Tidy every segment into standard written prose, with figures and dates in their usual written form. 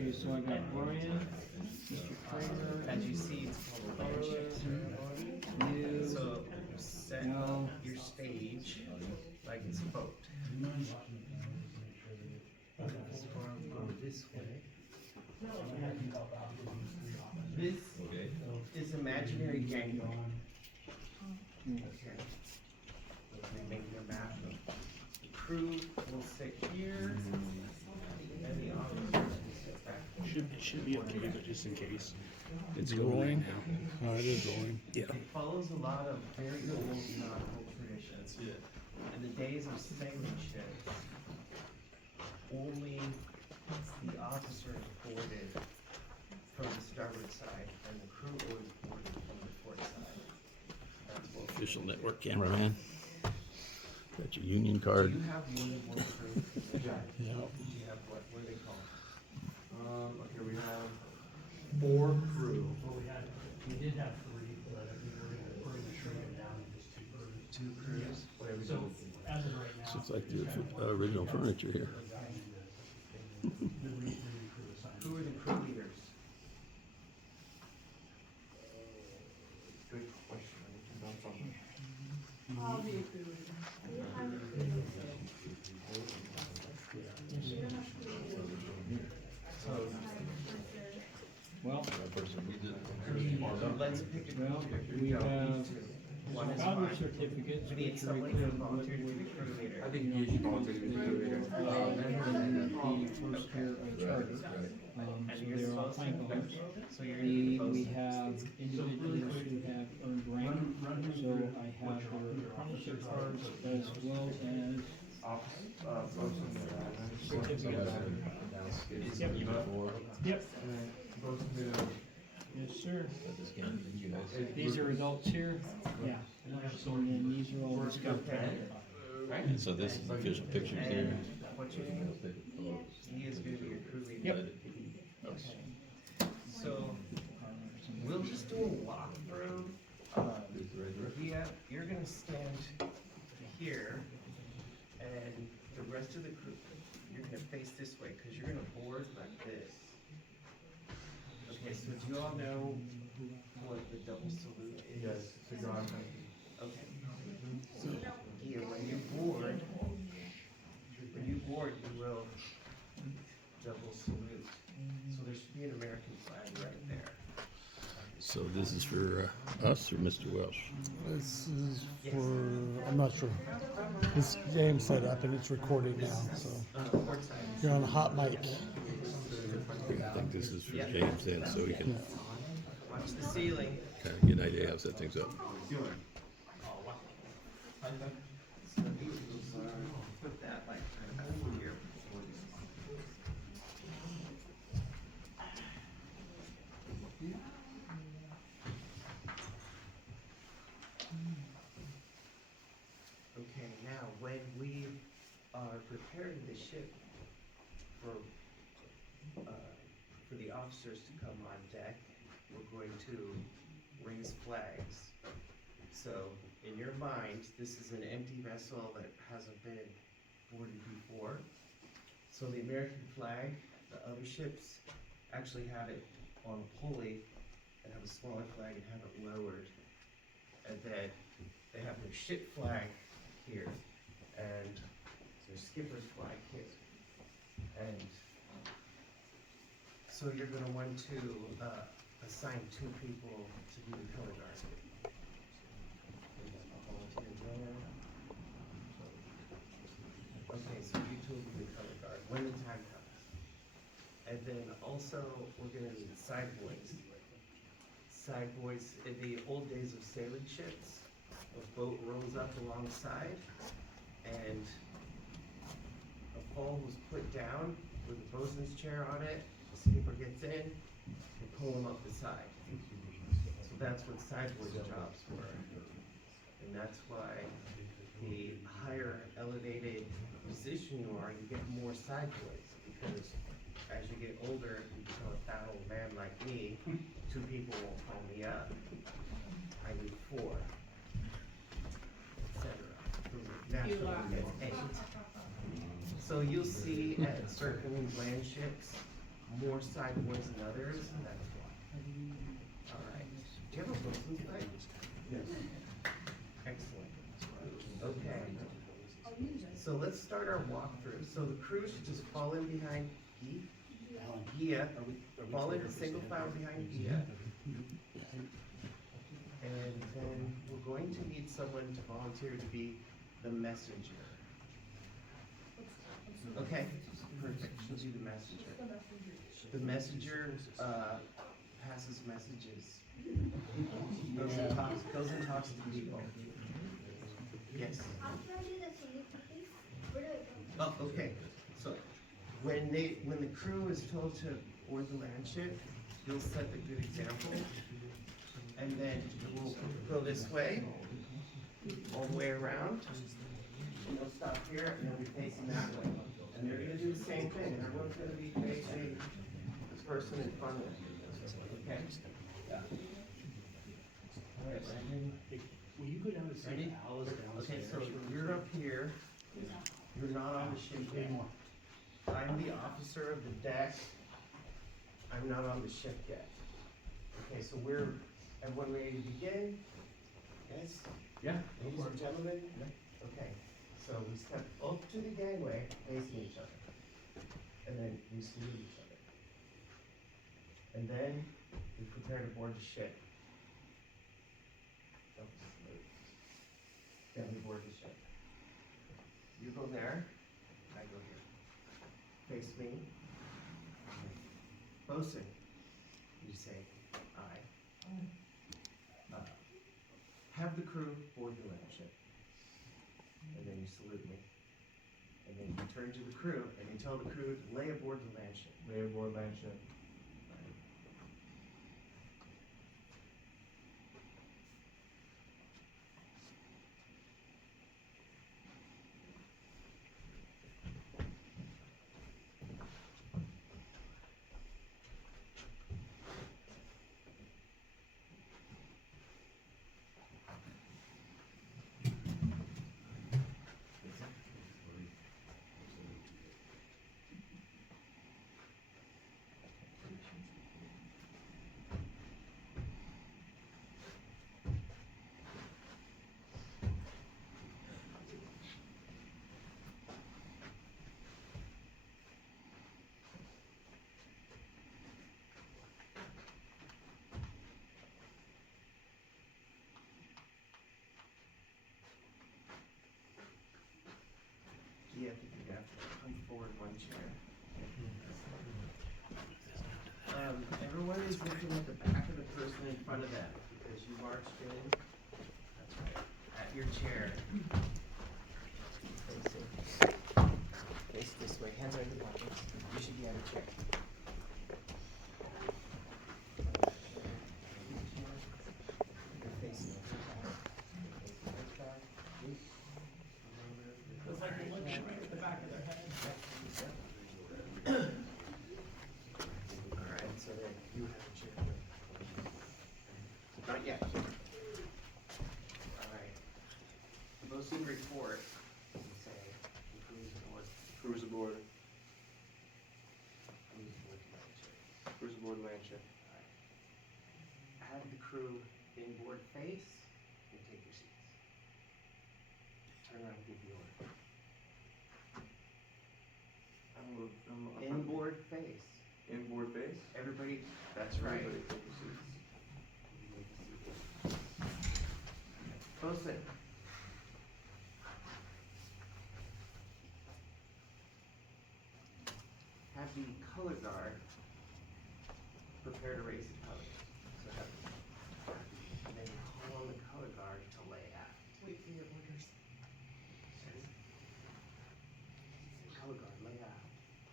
Okay, so I got Brian, Mr. Kramer. As you see, it's called a land shift. You. So set up your stage like it's a boat. This farm go this way. This is imaginary gangway. Okay. We're making a map. The crew will sit here, and the officers will sit back. It should be okay, but just in case. It's rolling. Oh, it is rolling. Yeah. It follows a lot of very old nautical traditions. In the days of sailing ships, only the officers boarded from the starboard side, and the crew always boarded from the port side. That's what. Official network cameraman. Got your union Do card. you have more than one crew? Yeah. Do you have what are they called? Okay, we have 4 crew. We did have 3, but we're gonna shrink it down to just 2 crews. 2 crews? So as of right now. So it's like the original furniture here. Who are the crew leaders? Good question. I need to know from I'll be a crew leader. So, Well, so let's pick a well, crew. we have One is founder fine. certificates, We need which someone record to volunteer to be the crew leader. I think you should volunteer to be the leader. the first year of charter. So they're all time holders. So you're gonna be the We most. have individuals who have earned rank, so I have their apprenticeship cards as well as certificates. Yep. Yes, sir. These are adults here? Yeah. So then these are all the scout And so this is the official pictures here. What's your name? He is gonna be your crew leader. Yep. Okay. So, we'll just do a walkthrough. Yeah, you're gonna stand here, and the rest of the crew, you're gonna face this way, cause you're gonna board like this. Okay, so do you all know what the double salute is? Yes, it's a god. Okay. So, here, when you board, you will double salute. So there should be an American flag right there. So this is for us or Mr. Welsh? This is for, I'm not sure. This game's set up and it's recording now, so Port side. you're on a hot mic. I think this is for James then, so we can Watch the ceiling. kind of get an idea how to set things up. So put that like right here. Okay, now when we are preparing the ship for the officers to come on deck, we're going to raise flags. So in your mind, this is an empty vessel that hasn't been boarded before. So the American flag, the other ships actually have it on a pulley and have a smaller flag and have it lowered. And then they have their ship flag here and their skipper's flag here. And so you're gonna want to assign 2 people to be the color guard. Okay, so you 2 will be the color guard when the time comes. And then also, we're gonna need side boys. Side boys, in the old days of sailing ships, a boat rolls up alongside and a fall was put down with a bosun's chair on it, the skipper gets in, and pull him up the side. So that's what side boys' jobs were. And that's why the higher elevated position you are, you get more side boys, because as you get older, you become a fat old man like me, 2 people won't pull me up. I need 4, etc. Naturally, it's 8. So you'll see at certain land ships, more side boys than others, that's why. Alright, do you have a bosun's pipe? Yes. Excellent. Okay. So let's start our walkthrough. So the crew should just fall in behind Gia, fall into single file behind Gia. And then we're going to need someone to volunteer to be the messenger. Okay, perfect, she'll be the messenger. The messenger, passes messages. Goes and talks to people. Yes. Oh, okay, so when the crew is told to board the land ship, you'll set the good example. And then we'll go this way, all the way around. And they'll stop here and they'll be facing that way. And they're gonna do the same thing, everyone's gonna be facing the person in front of them, okay? All right, Brandon. Will you go down to see Ready? Al is Okay, downstairs? so you're up here, you're not on the ship yet. I'm the officer of the deck, I'm not on the ship yet. Okay, so everyone ready to begin? Yes? Yeah. Ladies and gentlemen? Okay, so we step up to the gangway, facing each other. And then we salute each other. And then we prepare to board the ship. Don't salute. Then we board the ship. You go there, I go here. Face me. Bosun, you say aye. Have the crew board the land ship. And then you salute me. And then you turn to the crew and you tell the crew to lay aboard the land ship. Lay aboard land ship. Yeah, you have to come forward one chair. Everyone is looking at the back of the person in front of them because you marched in. That's right. At your chair. Face this way. Hands are in your pockets. You should be at a chair. You're facing it. It's like they're looking right at the back of their head. Alright, so then you have a chair. Not yet. Alright. Bosun report, you say, cruise aboard. Cruise aboard. Cruise aboard land ship. Cruise aboard land ship. Alright. Have the crew inboard face and take your seats. Turn around and give the order. Inboard face. Inboard face. Everybody, that's right. Everybody take your seats. Bosun. Have the color guard prepare to raise the colors. So have, and then you call on the color guard to lay aft. Wait for your orders. Ready? Color guard, lay aft.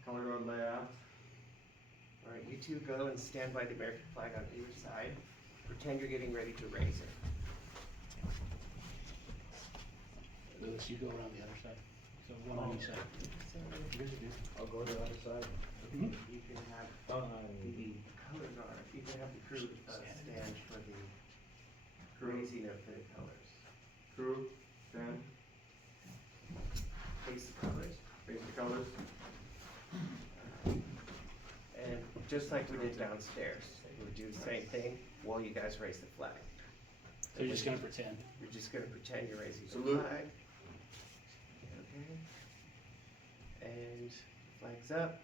Color guard lay aft. All right, you two go and stand by the American flag on either side. Pretend you're getting ready to raise it. Lewis, you go around the other side. So one on each side. I'll go to the other side. You can have the color guard, you can have the crew stand for the raising of the colors. Crew, stand, Face the colors. face the colors. And just like we did downstairs. We'll do the same thing while you guys raise the flag. So you're just gonna pretend. You're just gonna pretend you're raising the Salute. flag. Okay. And flag's up.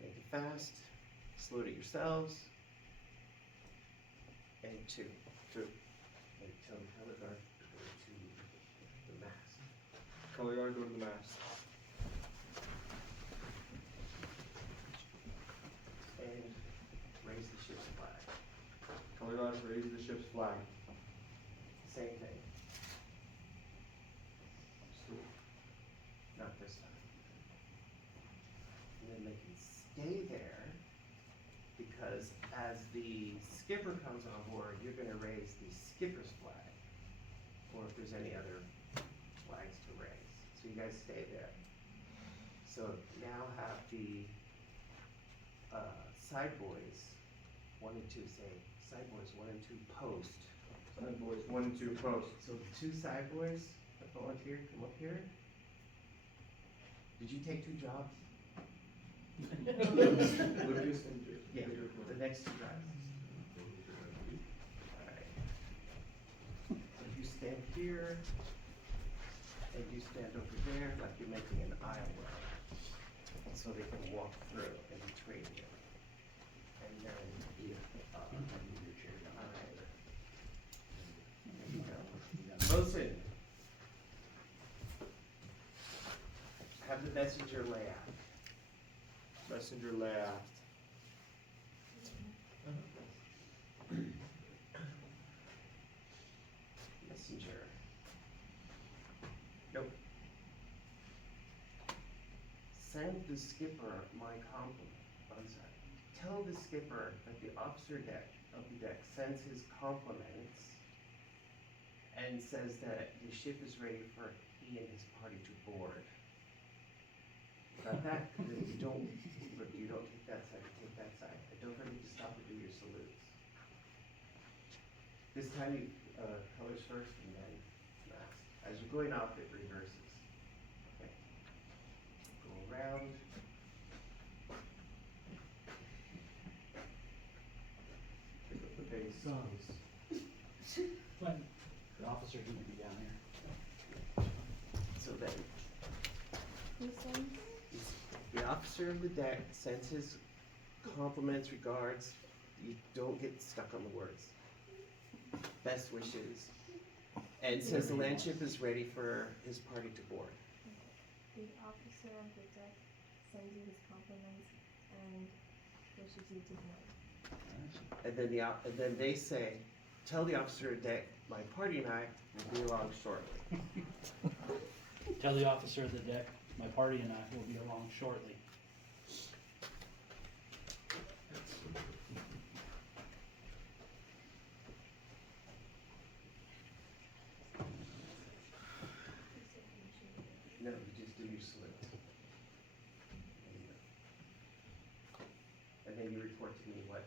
Make it fast. Salute it yourselves. And two. Two. And tell the color guard to go to the mast. Color guard, go to the mast. And raise the ship's flag. Color guard, raise the ship's flag. Same thing. Not this time. And then they can stay there, because as the skipper comes on board, you're gonna raise the skipper's flag, or if there's any other flags to raise. So you guys stay there. So now have the, side boys, 1 and 2 say, side boys 1 and 2 post. Side boys, 1 and 2 post. So the 2 side boys that volunteered, come up here. Did you take 2 jobs? Lucas and Jake. Yeah, the next 2 guys. Alright. So you stand here, and you stand over there like you're making an aisleway. So they can walk through and between you. And then you, alright. There you go. Bosun. Have the messenger lay out. Messenger lay aft. Messenger. Nope. Send the skipper my compliment. I'm sorry. Tell the skipper that the officer deck of the deck sends his compliments and says that the ship is ready for he and his party to board. Got that? And then you don't take that side, you take that side. And don't forget to stop and do your salutes. This time you, colors first and then mast. As you're going off, it reverses. Okay. Go around. Pick up the pace. The officers need to be down here. So then, the officer of the deck sends his compliments, regards. You don't get stuck on the words. Best wishes. And says the land ship is ready for his party to board. The officer of the deck sends you his compliments and wishes you to board. And then and then they say, tell the officer of deck, my party and I will be along shortly. Tell the officer of the deck, my party and I will be along shortly. No, you just do your salute. And then you report to me what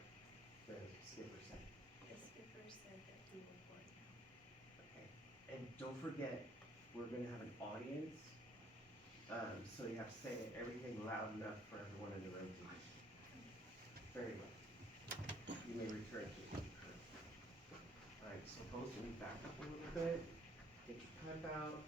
the skipper said. The skipper said that he will board now. Okay. And don't forget, we're gonna have an audience. So you have to say everything loud enough for everyone in the room to hear. Very well. You may return to the crew. Alright, so both of you back up a little bit. Get your pipe out.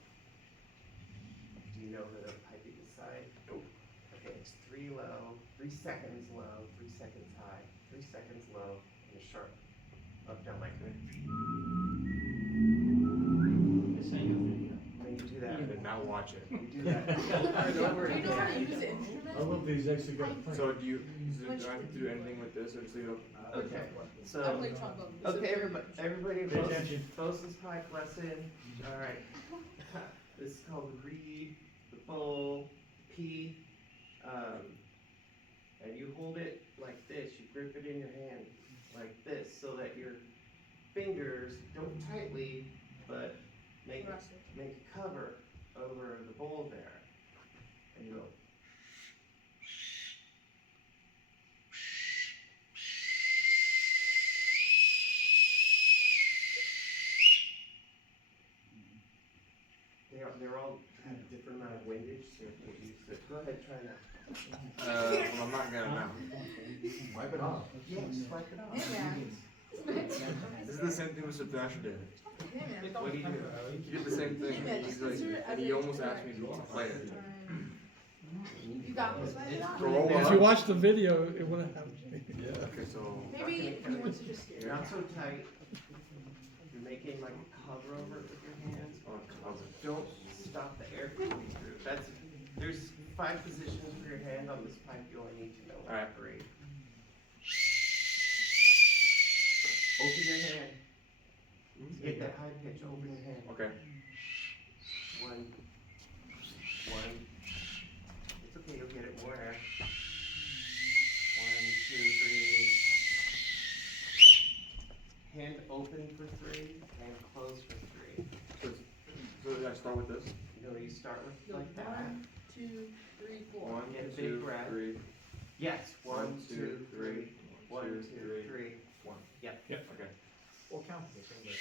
Do you know the piping side? Nope. Okay, it's 3 low, 3 seconds low, 3 seconds high, 3 seconds low, and a sharp up down like that. They sent you a video. When you do that, And now watch it. you do that over and over Do you know how to again. use the instrument? I love these actually got. So do I have to do anything with this or just leave it? Okay, I so, play trombone. okay, everybody, Pay attention. Fosa's pipe lesson, alright. This is called the reed, the bowl, P, and you hold it like this, you grip it in your hand like this, so that your fingers don't tightly, but make cover over the bowl there. And you go. They're all have a different amount of windage, so you have to use it. Go ahead, try now. Well, I'm not gonna now. Wipe it off. Yeah, just wipe it off. Hey, man. This is the same thing Mr. Thrasher did. Hey, man. What do you do? He did the same thing. He's like, and he almost asked me to play it. You got this, wipe it off. Throw If up. you watch the video, it wouldn't have. Okay, so. Maybe he wants to just get it. Not so tight. You're making like a cover over it with your hands. Oh, cover. Don't stop the air coming through. There's 5 positions for your hand on this pipe you only need to know to Alright. operate. Open your hand. To get that high pitch, open your hand. Okay. One. It's okay, you'll get it more air. 1, 2, 3. Hand open for 3, hand closed for 3. So did I start with this? No, you start with like that. 1, 2, 3, 4. 1, Get a big 2, breath. 3. Yes, 1, 2, 3. 1, 2, 2, 3. 1. Yep. Yep. Okay. We'll count the finger.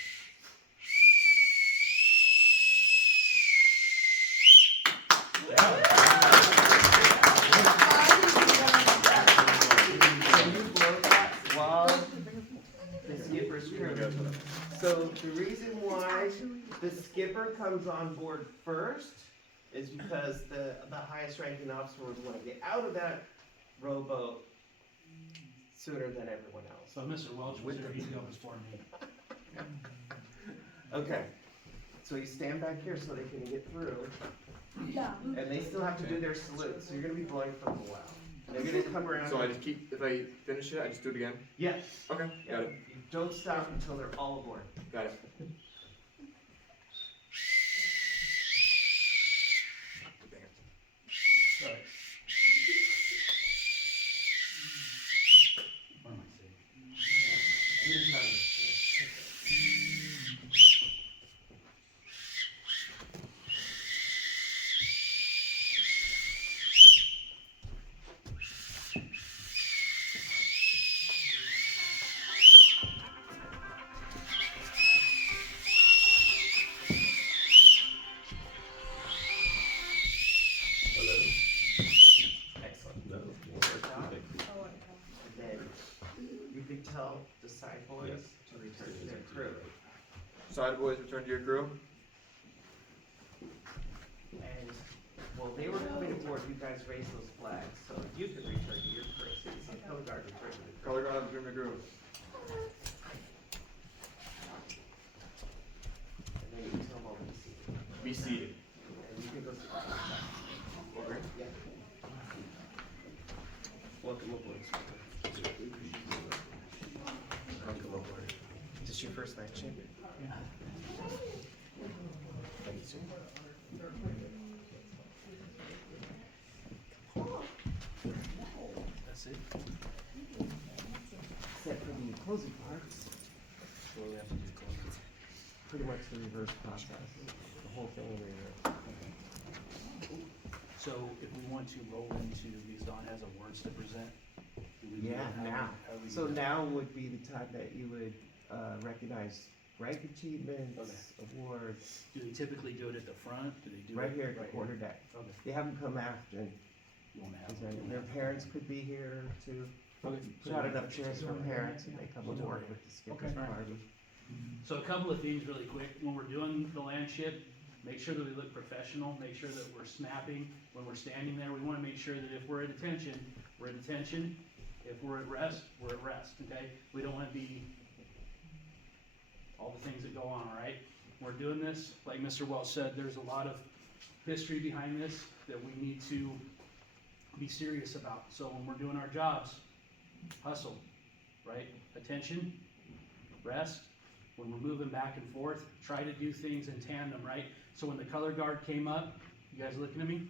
Can you blow that while the skipper's crewing? So the reason why the skipper comes on board first is because the highest ranking officer would want to get out of that rowboat sooner than everyone else. So Mr. Welch was there, he's going before me. Okay, so you stand back here so they can get through, Yeah. and they still have to do their salute, so you're gonna be blowing from the well. They're gonna come around. So I just keep, if I finish it, I just do it again? Yes. Okay, Yeah. got it. You don't stop until they're all aboard. Got it. Alright. What am I saying? Excellent. No. Oh, And then you can tell the side boys to return to their crew. Side boys, return to your crew. And while they were coming aboard, you guys raised those flags, so you can return to your crew. So you see color guard return to the crew. Color guard, return to your crew. And then you can tell them all to be seated. Be seated. And you can go sit down. Okay. Yeah. Welcome aboard, skipper. Welcome aboard. Is this your first night, Shane? Thank you, sir. That's it? Except for the closing parts, where we have to do closing. Pretty much the reverse process, the whole thing in reverse. So if we want to roll into, because Don has awards to present. do we do Yeah, it? How now. how we So do that? now would be the time that you would recognize rank achievements, awards, Do they typically do it at the front? Do they do right it here at the quarter deck. Okay. They have them come after, You wanna have because them? their parents could be here too. Okay. Put out enough chairs for parents and they come and work with the skipper's Okay. party. So a couple of things really quick, when we're doing the land ship, make sure that we look professional, make sure that we're snapping. When we're standing there, we wanna make sure that if we're at attention, we're at attention. If we're at rest, we're at rest, okay? We don't wanna be all the things that go on, all right? We're doing this, like Mr. Welch said, there's a lot of history behind this that we need to be serious about. So when we're doing our jobs, hustle, right? Attention, rest. When we're moving back and forth, try to do things in tandem, right? So when the color guard came up, you guys looking at me?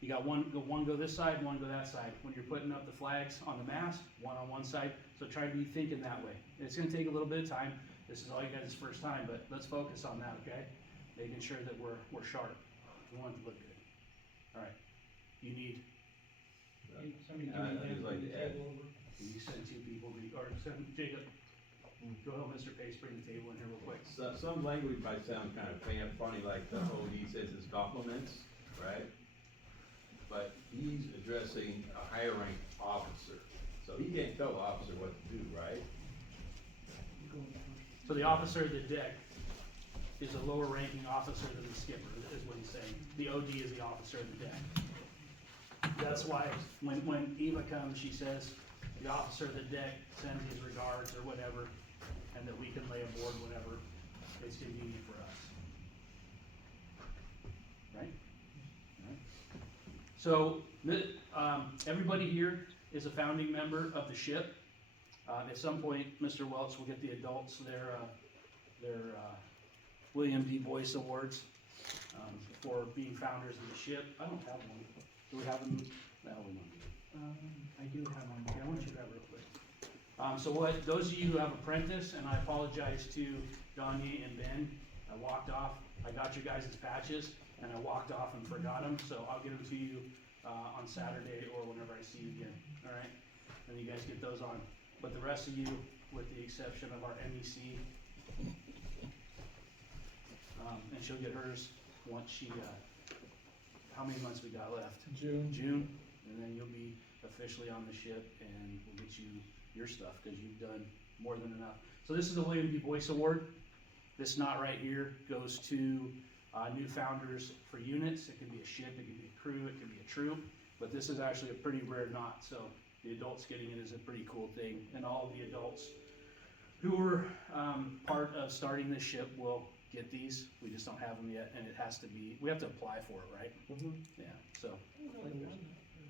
You got one go this side, one go that side. When you're putting up the flags on the mast, one on one side. So try to be thinking that way. It's gonna take a little bit of time. This is all you guys' first time, but let's focus on that, okay? Making sure that we're sharp. We want it to look good. All right. You need, Somebody give I'd me just like the to add- table over. you send 2 people, or send Jacob. Go ahead, Mr. Pace, bring the table in here real quick. So, some language might sound kind of funny, like the whole he says his compliments, right? But he's addressing a higher ranked officer. So he can't tell the officer what to do, right? So the officer of the deck is a lower ranking officer than the skipper, is what he's saying. The OD is the officer of the deck. That's why when Eva comes, she says, the officer of the deck sends his regards or whatever, and that we can lay aboard whatever is convenient for us. Right? Right. So, everybody here is a founding member of the ship. At some point, Mr. Welch will get the adults their William D. Boyce Awards for being founders of the ship. I don't have one. Do we have them? No, we don't. I do have one. Okay, I want you to grab it real quick. So those of you who have apprentice, and I apologize to Donnie and Ben, I walked off. I got your guys' patches, and I walked off and forgot them, so I'll get them to you on Saturday or whenever I see you again, all right? And you guys get those on. But the rest of you, with the exception of our MEC, and she'll get hers once she, how many months we got left? June, and then you'll be officially on the ship, and we'll get you your stuff, because you've done more than enough. So this is the William D. Boyce Award. This knot right here goes to new founders for units. It can be a ship, it can be a crew, it can be a troop, but this is actually a pretty rare knot, so the adults getting it is a pretty cool thing, and all of the adults who were part of starting this ship will get these. We just don't have them yet, and it has to be, we have to apply for it, right? Mm-hmm. Yeah, so.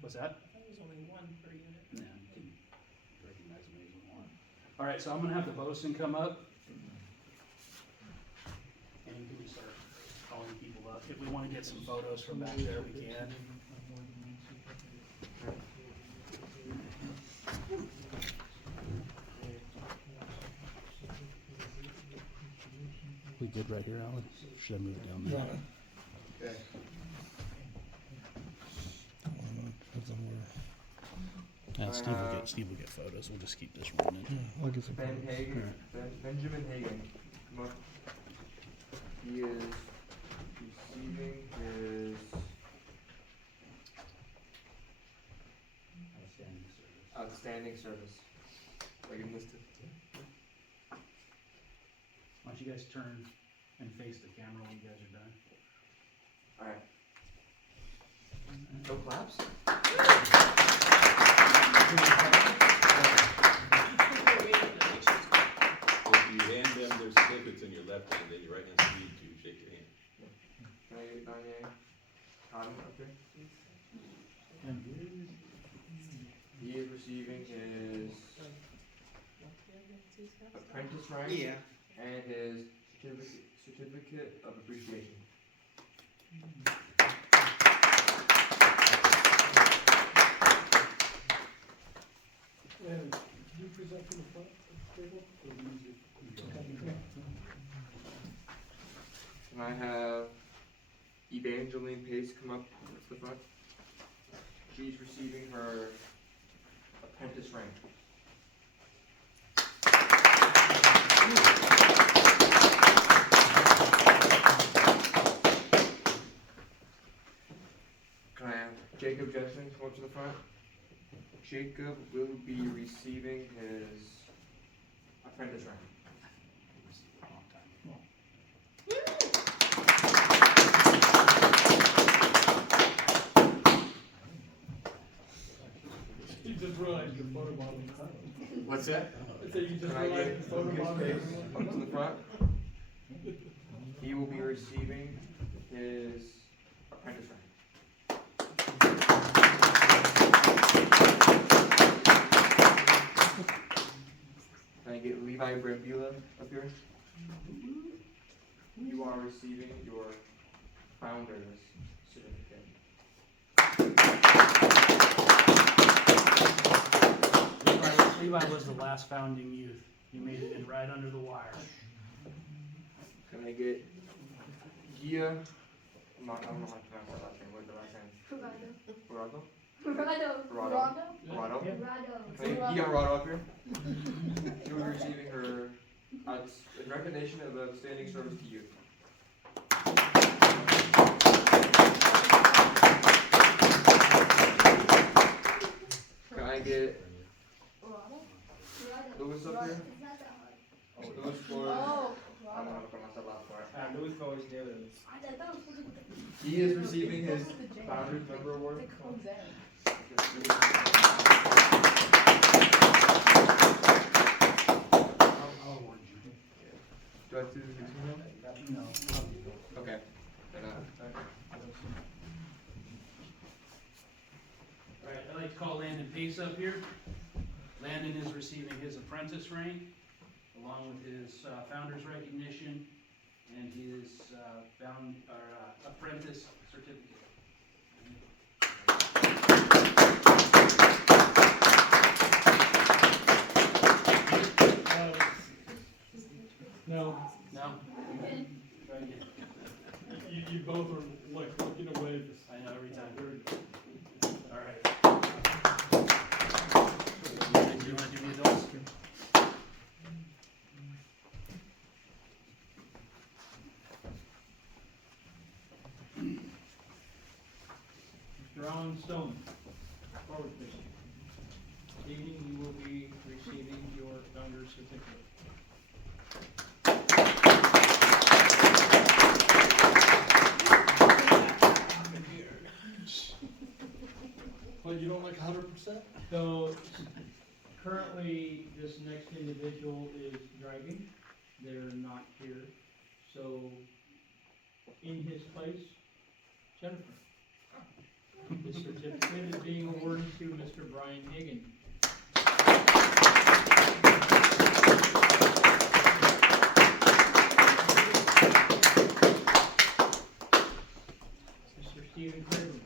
What's that? I thought it was only one per unit. Yeah, you can recognize them as you want. All right, so I'm gonna have the bosun come up. And you can just start calling people up. If we wanna get some photos from back there, we can. We good right here, Alan? Should I move down there? Okay. Steve will get photos. We'll just keep this running. I'll get some. Ben Hagen, Benjamin Hagen, come up. He is receiving his outstanding service. Like enlisted. Why don't you guys turn and face the camera when you guys are done? Alright. No claps? If you hand them their certificates in your left hand, then your right hand's free to shake your hand. Can I get Kanye Cotton up here? He is receiving his apprentice rank and his certificate of appreciation. And did you present from the front of the table? Or do you use it? Can I have Evangeline Pace come up to the front? She's receiving her apprentice rank. Can I have Jacob Jensen come up to the front? Jacob will be receiving his apprentice rank. You just realized your photo model. What's that? I said you just Can I realized get the photo Lucas model. Pace up to the front? He will be receiving his apprentice rank. Can I get Levi Brambula up here? You are receiving your founder's certificate. Levi was the last founding youth. He made it in right under the wire. Can I get Gia? I don't know how to pronounce that last name. What's the last name? Rado? Rado? Can I get Gia Rado up here? She will be receiving her in recognition of outstanding service to youth. Can I get Louis up here? Louis scores. I don't know how to pronounce that last part. Luis always did. He is receiving his Founders Member Award. I'll award you. Do I have to do this now? No. Okay. Then, Alright, I'd like to call Landon Pace up here. Landon is receiving his apprentice rank, along with his founder's recognition and his apprentice certificate. No, No? Try again. you both are like looking away. I know, every time. Alright. Do you want to do the adults? Mr. Alan Stone, forward please. This evening you will be receiving your founder's certificate. But you don't like 100%? So currently, this next individual is driving. They're not here. So in his place, Jennifer. The certificate is being awarded to Mr. Brian Hagan. Mr. Stephen Craven.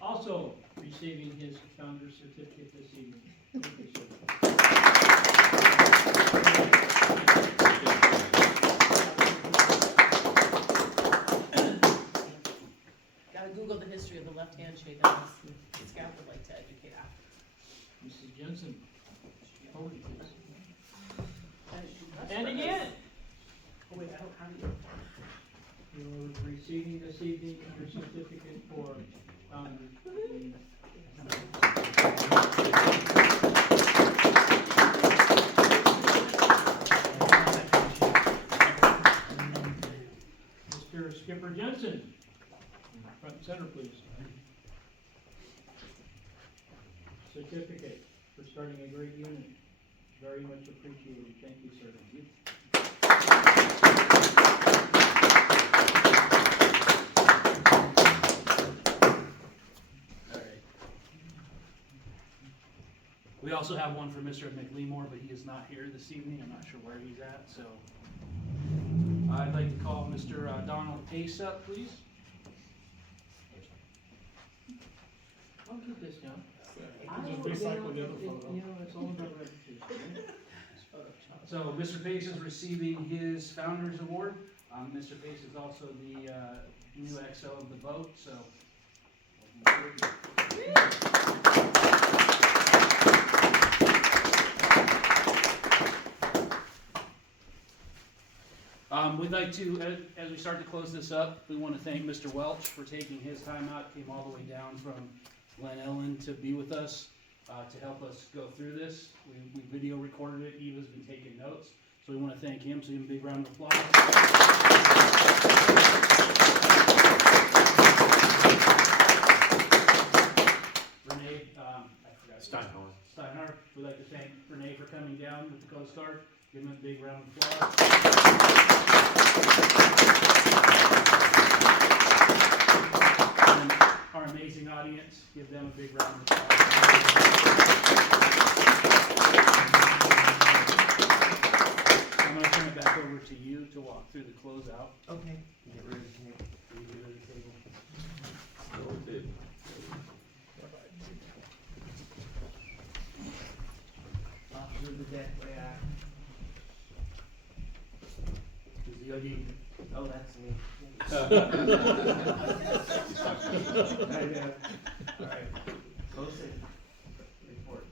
Also receiving his founder's certificate this evening. Thank you, sir. Gotta Google the history of the left handshake on this. Scout would like to educate after. Mrs. Jensen. Forward, please. That's And what again, Oh wait, I don't have you. you're receiving this evening your certificate for founder's. Mr. Skipper Jensen, front and center, please. Certificate for starting a great unit. Very much appreciated. Thank you, sir. We also have one for Mr. McLemore, but he is not here this evening. I'm not sure where he's at, so. I'd like to call Mr. Donald Pace up, please. I'll keep this down. Just recycle the other photo. You know, it's all about reputation, right? So Mr. Pace is receiving his Founders Award. Mr. Pace is also the new XO of the boat, so. We'd like to, as we start to close this up, we want to thank Mr. Welch for taking his time out, came all the way down from Glen Ellen to be with us, to help us go through this. We video recorded it, Eva's been taking notes, so we want to thank him, so give him a big round of applause. Renee, I forgot. Steinhardt, we'd like to thank Renee for coming down with the Coast Guard, give him a big round of applause. And our amazing audience, give them a big round of applause. I'm going to turn it back over to you to walk through the closeout. Okay. Get rid of the table. You get rid of the table. So it- Off through the deck way out. This is the OD. Oh, that's me. Alright. Close it. Report.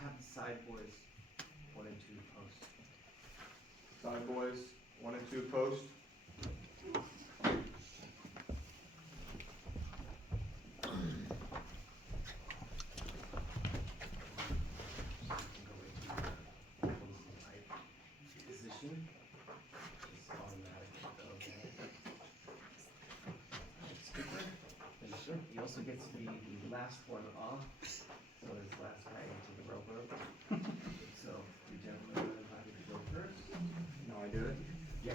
Have the side boys 1 and 2 post. Side boys, 1 and 2 post. He also gets to be the last one off, so his last guy into the rowboat. So, you gentlemen are invited to go first. No, I do it. Yeah.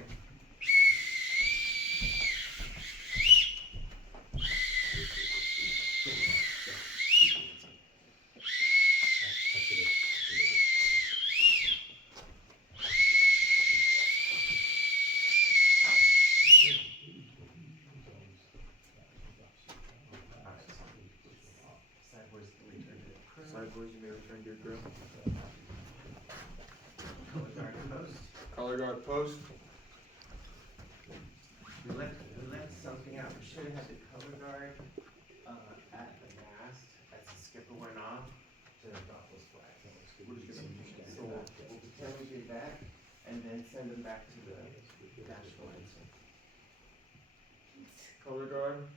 Sideways to return to the crew. Side boys, you may return to your crew. Color guard post. Color guard post. We left something out. We should have had the color guard, at the mast as the skipper went off to drop those flags. So we'll pretend we did that and then send them back to the national ensign. Color guard.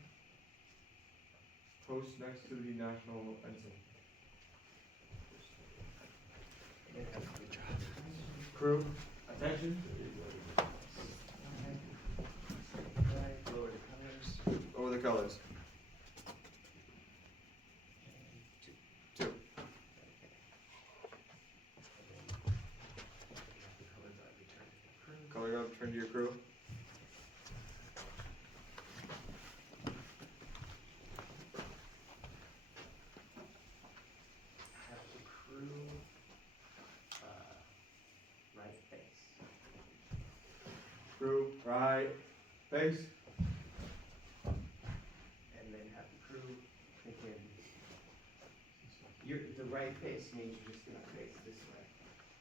Post next to the national ensign. Good job. Crew, attention. Right, lower the colors. Over the colors. And 2. Two. Okay. And then have the color guard return to the crew. Color guard, return to your crew. Have the crew, right face. Crew, right, face. And then have the crew thinking, the right face means you're just gonna face this way.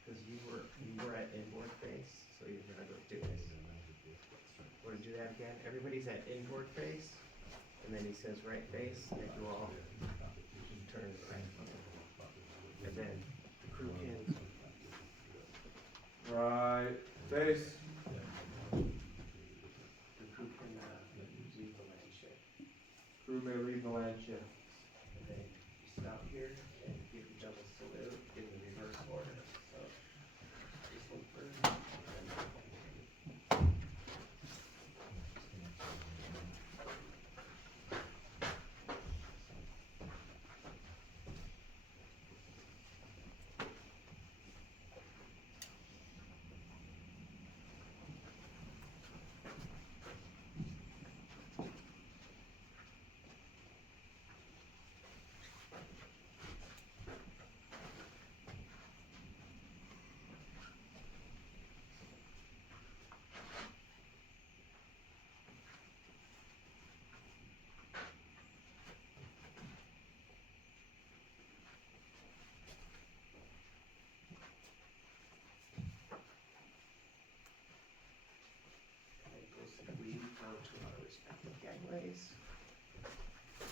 Cause you were at inboard face, so you're gonna go do this. Wanna do that again? Everybody's at inboard face, and then he says right face, and you all turn right. And then the crew can, Right, face. the crew can, leave the land ship. Crew may leave the land ship. And then you stop here and give the double salute in the reverse order. So this one first. We go to our respective gangways.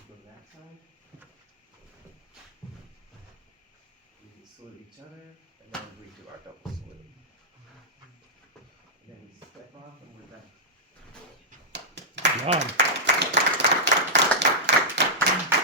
Go to that side. We can salute each other, and then we do our double salute. And then we step off and we're back. Job.